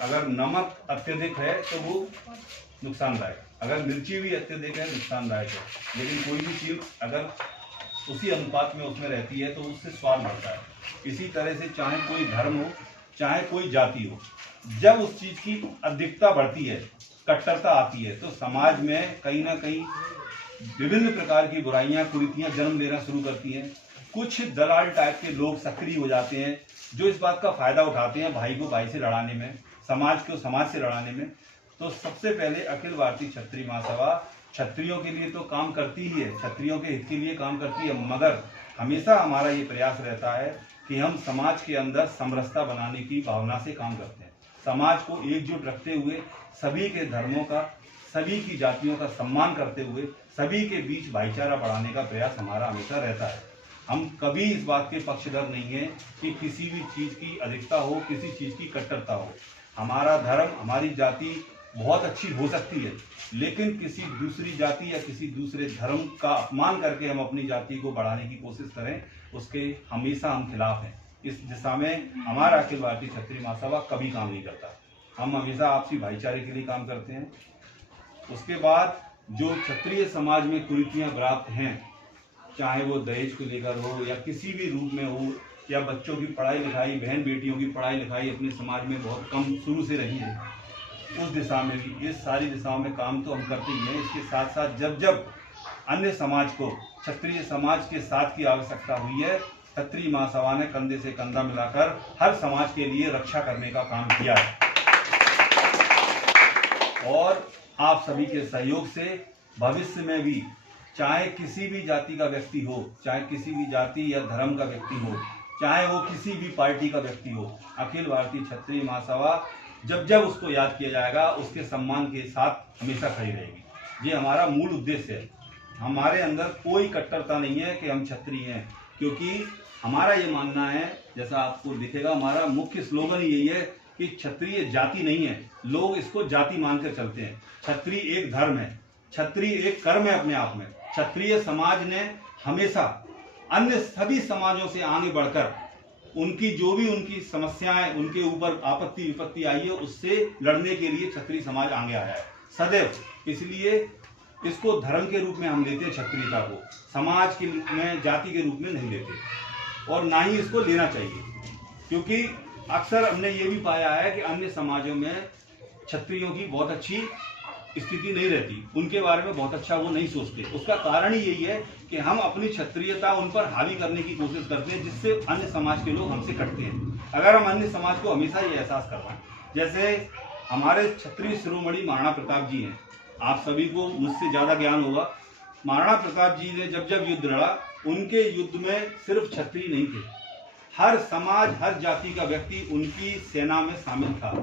अगर नमक अत्यधिक है तो वो नुकसानदायक, अगर मिर्ची भी अत्यधिक है नुकसानदायक है, लेकिन कोई भी चीज़ अगर उसी अनुपात में उसमें रहती है तो उससे स्वाद बढ़ता है। इसी तरह से चाहे कोई धर्म हो, चाहे कोई जाति हो, जब उस चीज़ की अधिकता बढ़ती है, कट्टरता आती है, तो समाज में कहीं ना कहीं विभिन्न प्रकार की बुराइयां, कुरीतियां जन्म लेना शुरू करती हैं। कुछ दलाल टाइप के लोग सक्रिय हो जाते हैं जो इस बात का फायदा उठाते हैं भाई को भाई से लड़ाने में, समाज को समाज से लड़ाने में। तो सबसे पहले अखिल भारतीय क्षत्रिय महासभा क्षत्रियों के लिए तो काम करती ही है, क्षत्रियों के हित के लिए काम करती है, मगर हमेशा हमारा ये प्रयास रहता है कि हम समाज के अंदर समरसता बनाने की भावना से काम करते हैं। समाज को एकजुट रखते हुए, सभी के धर्मों का, सभी की जातियों का सम्मान करते हुए, सभी के बीच भाईचारा बढ़ाने का प्रयास हमारा हमेशा रहता है। हम कभी इस बात के पक्षधर नहीं है कि किसी भी चीज़ की अधिकता हो, किसी चीज़ की कट्टरता हो। हमारा धर्म, हमारी जाति बहुत अच्छी हो सकती है, लेकिन किसी दूसरी जाति या किसी दूसरे धर्म का अपमान करके हम अपनी जाति को बढ़ाने की कोशिश करें, उसके हमेशा हम खिलाफ हैं। इस दिशा में हमारा अखिल भारतीय क्षत्रिय महासभा कभी काम नहीं करता। हम हमेशा आपसी भाईचारे के लिए काम करते हैं। उसके बाद जो क्षत्रिय समाज में कुरीतियां व्याप्त हैं, चाहे वो दहेज को लेकर हो या किसी भी रूप में हो, या बच्चों की पढ़ाई लिखाई, बहन बेटियों की पढ़ाई लिखाई अपने समाज में बहुत कम शुरू से रही है, उस दिशा में भी, ये सारी दिशाओं में काम तो हम करते ही हैं। इसके साथ साथ जब जब अन्य समाज को क्षत्रिय समाज के साथ की आवश्यकता हुई है, क्षत्रिय महासभा ने कंधे से कंधा मिलाकर हर समाज के लिए रक्षा करने का काम किया है। और आप सभी के सहयोग से भविष्य में भी, चाहे किसी भी जाति का व्यक्ति हो, चाहे किसी भी जाति या धर्म का व्यक्ति हो, चाहे वो किसी भी पार्टी का व्यक्ति हो, अखिल भारतीय क्षत्रिय महासभा जब जब उसको याद किया जाएगा, उसके सम्मान के साथ हमेशा खड़ी रहेगी। ये हमारा मूल उद्देश्य है। हमारे अंदर कोई कट्टरता नहीं है कि हम क्षत्रिय हैं, क्योंकि हमारा ये मानना है, जैसा आपको दिखेगा, हमारा मुख्य स्लोगन यही है कि क्षत्रिय जाति नहीं है, लोग इसको जाति मानकर चलते हैं। क्षत्रिय एक धर्म है, क्षत्रिय एक कर्म है अपने आप में। क्षत्रिय समाज ने हमेशा अन्य सभी समाजों से आगे बढ़कर उनकी जो भी उनकी समस्याएं, उनके ऊपर आपत्ति विपत्ति आई है, उससे लड़ने के लिए क्षत्रिय समाज आगे आया है सदैव। इसलिए इसको धर्म के रूप में हम लेते हैं, क्षत्रियता को समाज के में, जाति के रूप में नहीं लेते, और ना ही इसको लेना चाहिए। क्योंकि अक्सर हमने ये भी पाया है कि अन्य समाजों में क्षत्रियों की बहुत अच्छी स्थिति नहीं रहती, उनके बारे में बहुत अच्छा वो नहीं सोचते। उसका कारण ही यही है कि हम अपनी क्षत्रियता उन पर हावी करने की कोशिश करते हैं, जिससे अन्य समाज के लोग हमसे कटते हैं। अगर हम अन्य समाज को हमेशा ये एहसास करवाएं, जैसे हमारे क्षत्रिय शिरोमणि महाराणा प्रताप जी हैं, आप सभी को मुझसे ज़्यादा ज्ञान होगा। महाराणा प्रताप जी ने जब जब युद्ध लड़ा, उनके युद्ध में सिर्फ क्षत्रिय नहीं थे, हर समाज, हर जाति का व्यक्ति उनकी सेना में शामिल था।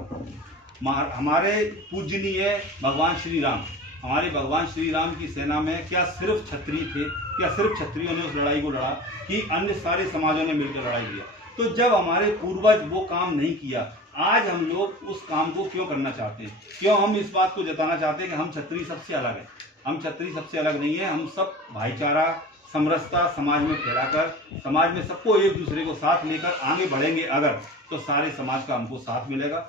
हमारे पूजनीय भगवान श्री राम, हमारे भगवान श्री राम की सेना में क्या सिर्फ क्षत्रिय थे, क्या सिर्फ क्षत्रियों ने उस लड़ाई को लड़ा, कि अन्य सारे समाजों ने मिलकर लड़ाई किया? तो जब हमारे पूर्वज वो काम नहीं किया, आज हम लोग उस काम को क्यों करना चाहते हैं? क्यों हम इस बात को जताना चाहते हैं कि हम क्षत्रिय सबसे अलग हैं? हम क्षत्रिय सबसे अलग नहीं है। हम सब भाईचारा, समरसता समाज में फैलाकर, समाज में सबको एक दूसरे को साथ लेकर आगे बढ़ेंगे अगर, तो सारे समाज का हमको साथ मिलेगा,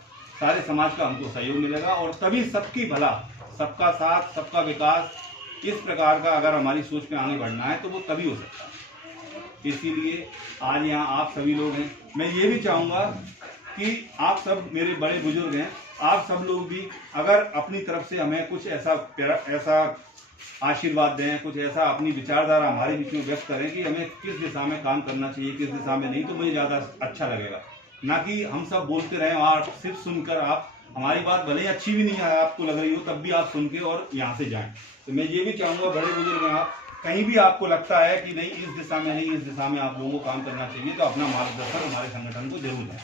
सारे समाज का हमको सहयोग मिलेगा, और तभी सबकी भला, सबका साथ, सबका विकास, इस प्रकार का अगर हमारी सोच में आगे बढ़ना है तो वो तभी हो सकता है। इसीलिए आज यहाँ आप सभी लोग हैं। मैं ये भी चाहूँगा कि आप सब मेरे बड़े बुजुर्ग हैं, आप सब लोग भी अगर अपनी तरफ से हमें कुछ ऐसा आशीर्वाद दें, कुछ ऐसा अपनी विचारधारा हमारे बीच में व्यक्त करें कि हमें किस दिशा में काम करना चाहिए, किस दिशा में नहीं, तो मुझे ज़्यादा अच्छा लगेगा। ना कि हम सब बोलते रहें और सिर्फ सुनकर आप, हमारी बात भले ही अच्छी भी नहीं है आपको लग रही हो, तब भी आप सुन के और यहाँ से जाएं। तो मैं ये भी चाहूँगा, बड़े बुजुर्ग हैं आप, कहीं भी आपको लगता है कि नहीं इस दिशा में नहीं, इस दिशा में आप लोगों को काम करना चाहिए, तो अपना मार्गदर्शन हमारे संगठन को जरूर दें।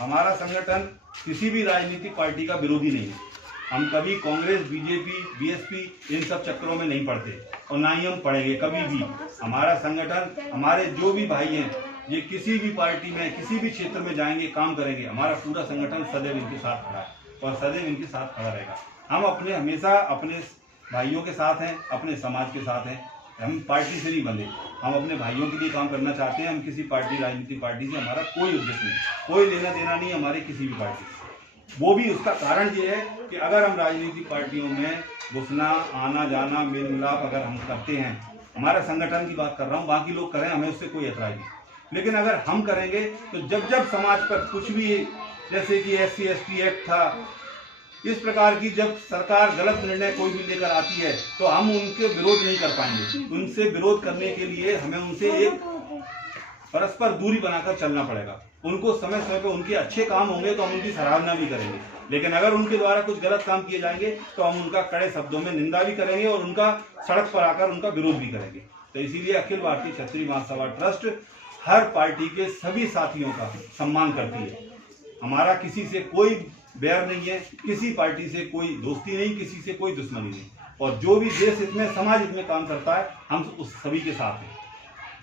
हमारा संगठन किसी भी राजनीतिक पार्टी का विरोधी नहीं है। हम कभी कांग्रेस, बीजेपी, बीएसपी इन सब चक्करों में नहीं पड़ते, और ना ही हम पड़ेंगे कभी भी। हमारा संगठन, हमारे जो भी भाई हैं, ये किसी भी पार्टी में, किसी भी क्षेत्र में जाएंगे, काम करेंगे, हमारा पूरा संगठन सदैव इनके साथ खड़ा है और सदैव इनके साथ खड़ा रहेगा। हम हमेशा अपने भाइयों के साथ हैं, अपने समाज के साथ हैं। हम पार्टी से नहीं बंधे, हम अपने भाइयों के लिए काम करना चाहते हैं। हम किसी पार्टी, राजनीतिक पार्टी से हमारा कोई उद्देश्य नहीं, कोई लेना देना नहीं हमारे किसी भी पार्टी से। वो भी उसका कारण ये है कि अगर हम राजनीतिक पार्टियों में घुसना, आना जाना, मेल मिलाप अगर हम करते हैं, हमारे संगठन की बात कर रहा हूँ, बाकी लोग करें, हमें उससे कोई एतराज नहीं, लेकिन अगर हम करेंगे तो जब समाज पर कुछ भी, जैसे कि SC/ST एक्ट था, इस प्रकार की जब सरकार गलत निर्णय कोई भी लेकर आती है तो हम उनके विरोध नहीं कर पाएंगे। उनसे विरोध करने के लिए हमें उनसे एक परस्पर दूरी बनाकर चलना पड़ेगा। उनको समय समय पर उनके अच्छे काम होंगे तो हम उनकी सराहना भी करेंगे, लेकिन अगर उनके द्वारा कुछ गलत काम किए जाएंगे तो हम उनका कड़े शब्दों में निंदा भी करेंगे और उनका सड़क पर आकर उनका विरोध भी करेंगे। तो इसीलिए अखिल भारतीय क्षत्रिय महासभा ट्रस्ट हर पार्टी के सभी साथियों का सम्मान करती है। हमारा किसी से कोई बैर नहीं है, किसी पार्टी से कोई दोस्ती नहीं, किसी से कोई दुश्मनी नहीं, और जो भी देश हित में, समाज हित में काम करता है, हम उस सभी के साथ हैं।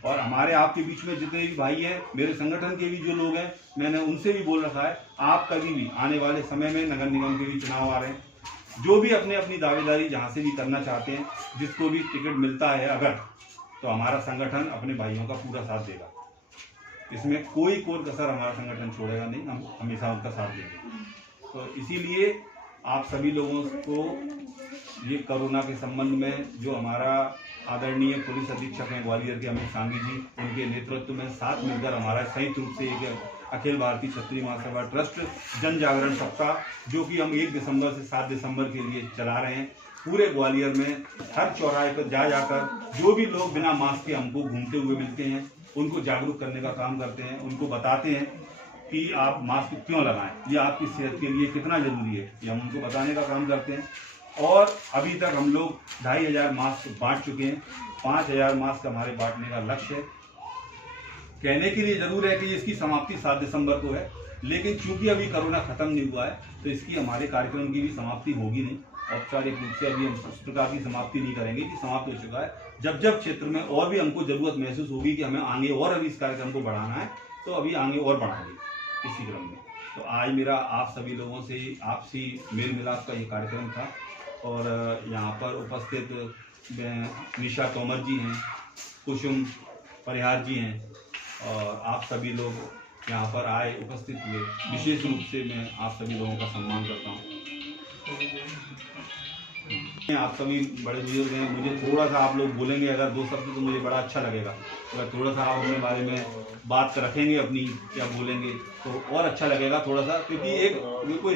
और हमारे आपके बीच में जितने भी भाई हैं, मेरे संगठन के भी जो लोग हैं, मैंने उनसे भी बोल रखा है, आप कभी भी आने वाले समय में नगर निगम के भी चुनाव आ रहे हैं, जो भी अपने अपनी दावेदारी जहाँ से भी करना चाहते हैं, जिसको भी टिकट मिलता है अगर, तो हमारा संगठन अपने भाइयों का पूरा साथ देगा। इसमें कोई कसर हमारा संगठन छोड़ेगा नहीं, हम हमेशा उनका साथ देंगे। तो इसीलिए आप सभी लोगों को ये कोरोना के संबंध में जो हमारा आदरणीय पुलिस अधीक्षक हैं ग्वालियर के अमित सांगी जी, उनके नेतृत्व में साथ मिलकर हमारा संयुक्त रूप से एक अखिल भारतीय क्षत्रिय महासभा ट्रस्ट जन जागरण सप्ताह, जो कि हम 1 दिसंबर से 7 दिसंबर के लिए चला रहे हैं, पूरे ग्वालियर में हर चौराहे पर जाकर जो भी लोग बिना मास्क के हमको घूमते हुए मिलते हैं, उनको जागरूक करने का काम करते हैं, उनको बताते हैं कि आप मास्क क्यों लगाएं, ये आपकी सेहत के लिए कितना जरूरी है, ये हम उनको बताने का काम करते हैं। और अभी तक हम लोग 2500 मास्क बांट चुके हैं। 5000 मास्क हमारे बांटने का लक्ष्य है। कहने के लिए जरूर है कि इसकी समाप्ति 7 दिसंबर को है, लेकिन चूंकि अभी कोरोना खत्म नहीं हुआ है तो इसकी हमारे कार्यक्रम की भी समाप्ति होगी नहीं। औपचारिक रूप से अभी हम उस प्रकार की समाप्ति नहीं करेंगे कि समाप्त हो चुका है। जब जब क्षेत्र में और भी हमको जरूरत महसूस होगी कि हमें आगे और अभी इस कार्यक्रम को बढ़ाना है, तो अभी आगे और बढ़ाएंगे इसी क्रम में। तो आज मेरा आप सभी लोगों से आपसी मेल मिलाप का ये कार्यक्रम था, और यहाँ पर उपस्थित निशा तोमर जी हैं, कुसुम परिहार जी हैं, और आप सभी लोग यहाँ पर आए, उपस्थित हुए, विशेष रूप से मैं आप सभी लोगों का सम्मान करता हूँ। आप सभी बड़े बुजुर्ग हैं, मुझे थोड़ा सा आप लोग बोलेंगे अगर 2 शब्द तो मुझे बड़ा अच्छा लगेगा। अगर थोड़ा सा आप अपने बारे में बात रखेंगे अपनी, क्या बोलेंगे तो और अच्छा लगेगा थोड़ा सा, क्योंकि एक कोई